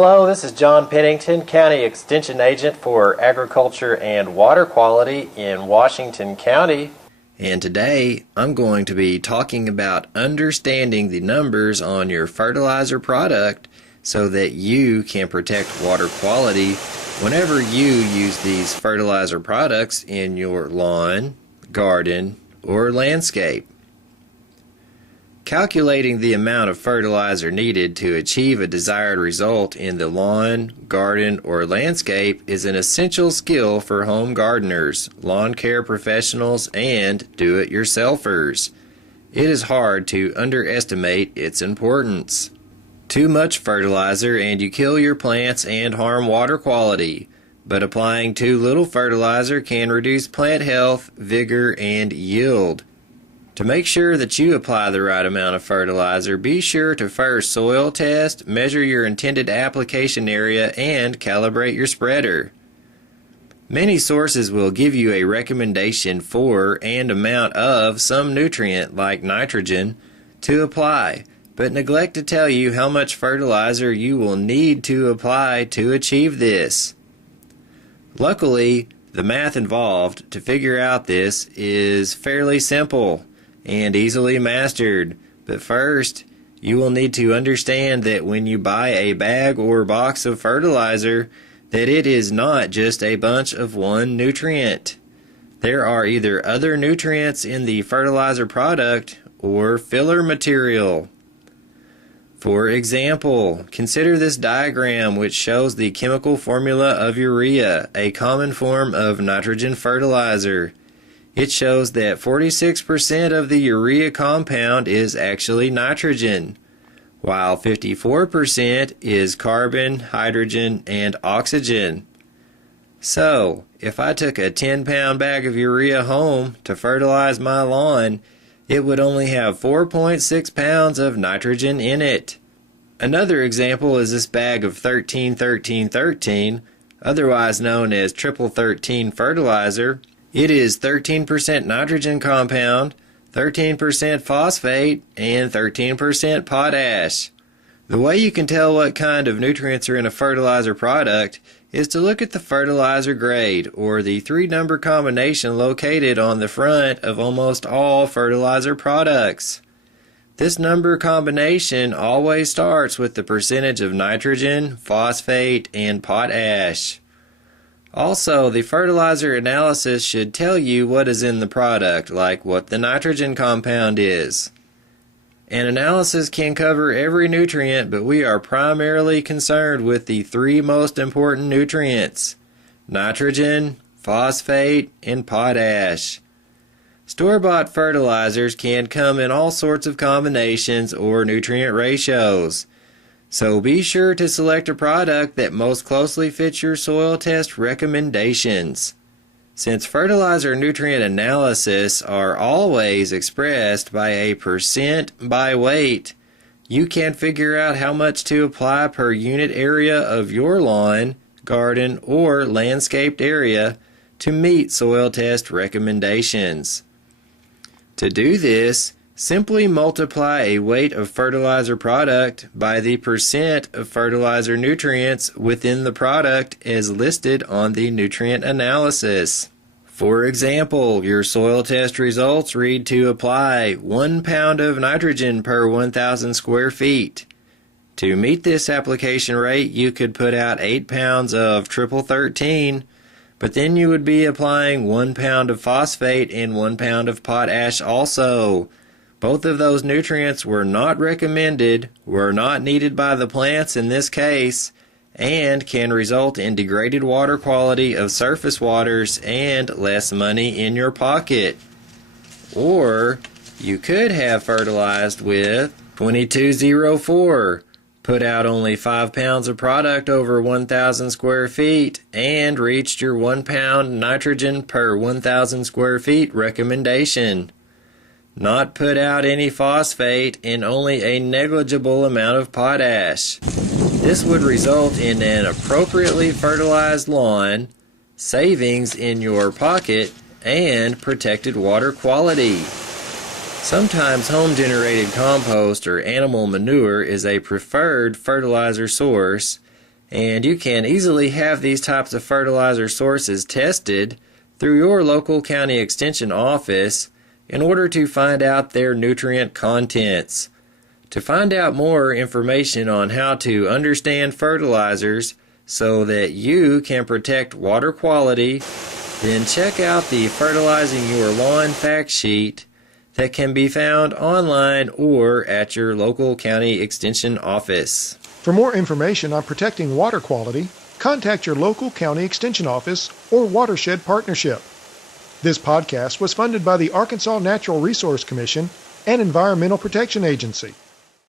Hello, this is John Pennington, County Extension Agent for Agriculture and Water Quality in Washington County. And today I'm going to be talking about understanding the numbers on your fertilizer product so that you can protect water quality whenever you use these fertilizer products in your lawn, garden, or landscape. Calculating the amount of fertilizer needed to achieve a desired result in the lawn, garden, or landscape is an essential skill for home gardeners, lawn care professionals, and do-it-yourselfers. It is hard to underestimate its importance. Too much fertilizer and you kill your plants and harm water quality, but applying too little fertilizer can reduce plant health, vigor, and yield. To make sure that you apply the right amount of fertilizer, be sure to first soil test, measure your intended application area, and calibrate your spreader. Many sources will give you a recommendation for and amount of some nutrient, like nitrogen, to apply, but neglect to tell you how much fertilizer you will need to apply to achieve this. Luckily, the math involved to figure out this is fairly simple and easily mastered, but first you will need to understand that when you buy a bag or box of fertilizer, that it is not just a bunch of one nutrient. There are either other nutrients in the fertilizer product or filler material. For example, consider this diagram which shows the chemical formula of urea, a common form of nitrogen fertilizer. It shows that 46% of the urea compound is actually nitrogen, while 54% is carbon, hydrogen, and oxygen. So, if I took a 10-pound bag of urea home to fertilize my lawn, it would only have 4.6 pounds of nitrogen in it. Another example is this bag of 13-13-13, otherwise known as triple 13 fertilizer. It is 13% nitrogen compound, 13% phosphate, and 13% potash. The way you can tell what kind of nutrients are in a fertilizer product is to look at the fertilizer grade, or the three-number combination located on the front of almost all fertilizer products. This number combination always starts with the percentage of nitrogen, phosphate, and potash. Also, the fertilizer analysis should tell you what is in the product, like what the nitrogen compound is. An analysis can cover every nutrient, but we are primarily concerned with the three most important nutrients: nitrogen, phosphate, and potash. Store-bought fertilizers can come in all sorts of combinations or nutrient ratios. So be sure to select a product that most closely fits your soil test recommendations. Since fertilizer nutrient analysis are always expressed by a percent by weight, you can figure out how much to apply per unit area of your lawn, garden, or landscaped area to meet soil test recommendations. To do this, simply multiply a weight of fertilizer product by the percent of fertilizer nutrients within the product as listed on the nutrient analysis. For example, your soil test results read to apply 1 pound of nitrogen per 1,000 square feet. To meet this application rate, you could put out 8 pounds of triple 13, but then you would be applying 1 pound of phosphate and 1 pound of potash also. Both of those nutrients were not recommended, were not needed by the plants in this case, and can result in degraded water quality of surface waters and less money in your pocket. Or you could have fertilized with 2204, put out only 5 pounds of product over 1,000 square feet, and reached your 1 pound nitrogen per 1,000 square feet recommendation. Not put out any phosphate and only a negligible amount of potash. This would result in an appropriately fertilized lawn, savings in your pocket, and protected water quality. Sometimes home-generated compost or animal manure is a preferred fertilizer source, And you can easily have these types of fertilizer sources tested through your local county extension office in order to find out their nutrient contents. To find out more information on how to understand fertilizers so that you can protect water quality, then check out the Fertilizing Your Lawn fact sheet that can be found online or at your local county extension office. For more information on protecting water quality, contact your local county extension office or watershed partnership. This podcast was funded by the Arkansas Natural Resource Commission and Environmental Protection Agency.